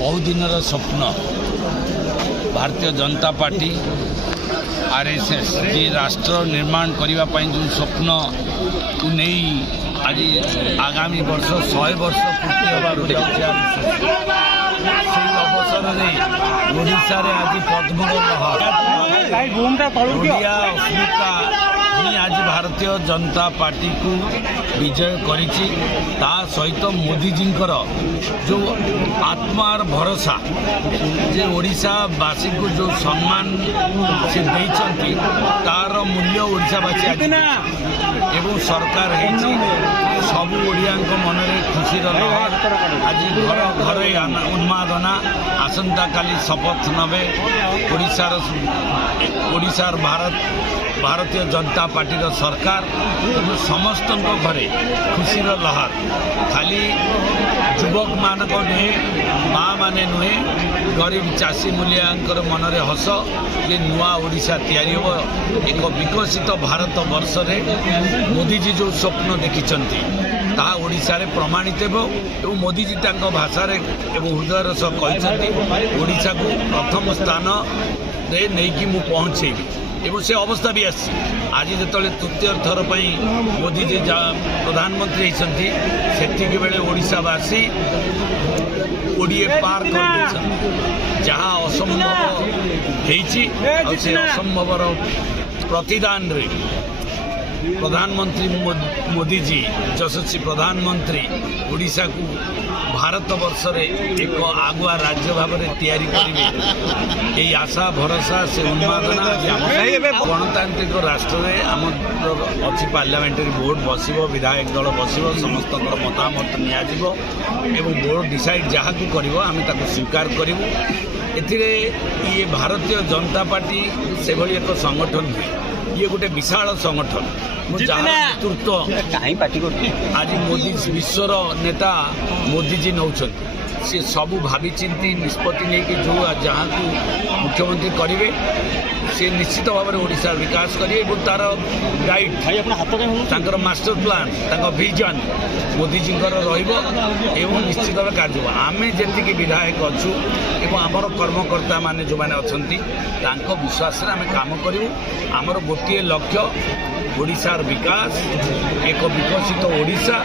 बहुदिनर स्वप्न Bharatiya Janata party RSS जी राष्ट्र निर्माण करने जो स्वप्न को नहीं आज आगामी वर्ष 100 वर्ष पूर्ति होगा अवसर में ओडिशा आज पद्मर ओडिया अस्मिता ही आज भारतीय जनता पार्टी को विजय करिछि ता सहित मोदी जी जो आत्मार भरोसा जे ओडिशावासी को जो सम्मान से देइछंती तार मूल्य ओडिशावासी आज एवं सरकार सबू ओडिया मन में खुशी लहर आज घर घर उन्मादना आसंता काली शपथ नबे ओडिशार भारतीय जनता पार्टी सरकार समस्त घरे खुशी लहर खाली युवक मान नुहे माँ माने नुहे गरीब चाषी मूल्यांकर मन में हस ये नुआ ओडिशा तैयारी हो एक विकसित भारत वर्ष में मोदी जी जो स्वप्न देखिछंती ता ओडिशा रे प्रमाणित हो एवं मोदी जी भाषा हृदयर सह कहते ओडिशा को प्रथम स्थान रे नहीं कि मु पहुँचेबी एवं से अवस्था भी आसी आज जो तृतीय थर पर मोदी जी प्रधानमंत्री होती से बेले ओडिशावासी ओडीए पार कर जहाँ असंभव से असंभवर प्रतिदान रे प्रधानमंत्री मोदी जी यशस्वी प्रधानमंत्री ओडिशा को भारत वर्ष रे एक आगुआ राज्य भाव में तैयारी करेंगे यही आशा भरोसा से उन्मादना गणतांत्रिक राष्ट्र में आम अच्छी पार्लियामेंटारी बोर्ड बस विधायक दल बस समस्त मतामत एवं बोर्ड डिसाइड जहाँ को कर स्वीकार करूँ ये भारतीय जनता पार्टी से भली एक संगठन ये गोटे विशाल संगठन नेतृत्व आज मोदी विश्वर नेता मोदी जी नौ सी सबू भावी चिंती निष्पत्ति नहीं कि जो जहाँ को मुख्यमंत्री करेंगे सी निश्चित भाव में ओडिशा विकास करेंगे तार guide master plan vision Modi ji एवं निश्चित भाव कार्य आम जी विधायक अच्छु एवं आमर कर्मकर्ता माने जो मैंने अच्छा विश्वास आम काम करूँ आमर गोटे लक्ष्य ओडिशार विकास एक विकसित ओडिशा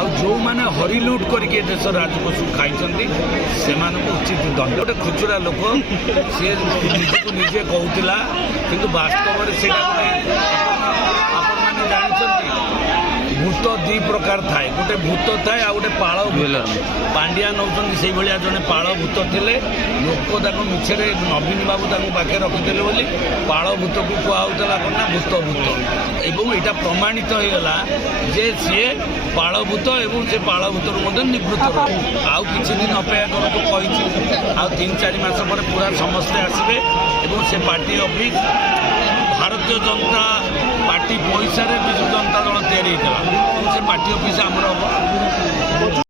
आ जो मैंने हरिलुट करके देश राजकोष खाई से उचित दंड गोटे खुचुरा लोक सी निजक निजे कहूला किंतु वास्तव में भूत दी प्रकार थाए गोटे भूत थाए आ गोटे पाड़ पांडिया नौ से भाया जड़े पाड़ भूत थे लोक मिछे नवीन बाबू पाखे रखिदे बोली पाड़ भूत को कहला कौन भूत भूत एवं यहाँ प्रमाणित होगा जे सी पाड़ भूत एवं से पाड़ भूतर निवृत्त आउ कि दिन अपेक्षा करूँ आ 3-4 मास पर पूरा समस्ते आसबे एवं से party office Bharatiya Janata party पैसा बिजु जनता दल तैयारी होता से पार्टी ऑफिस आमर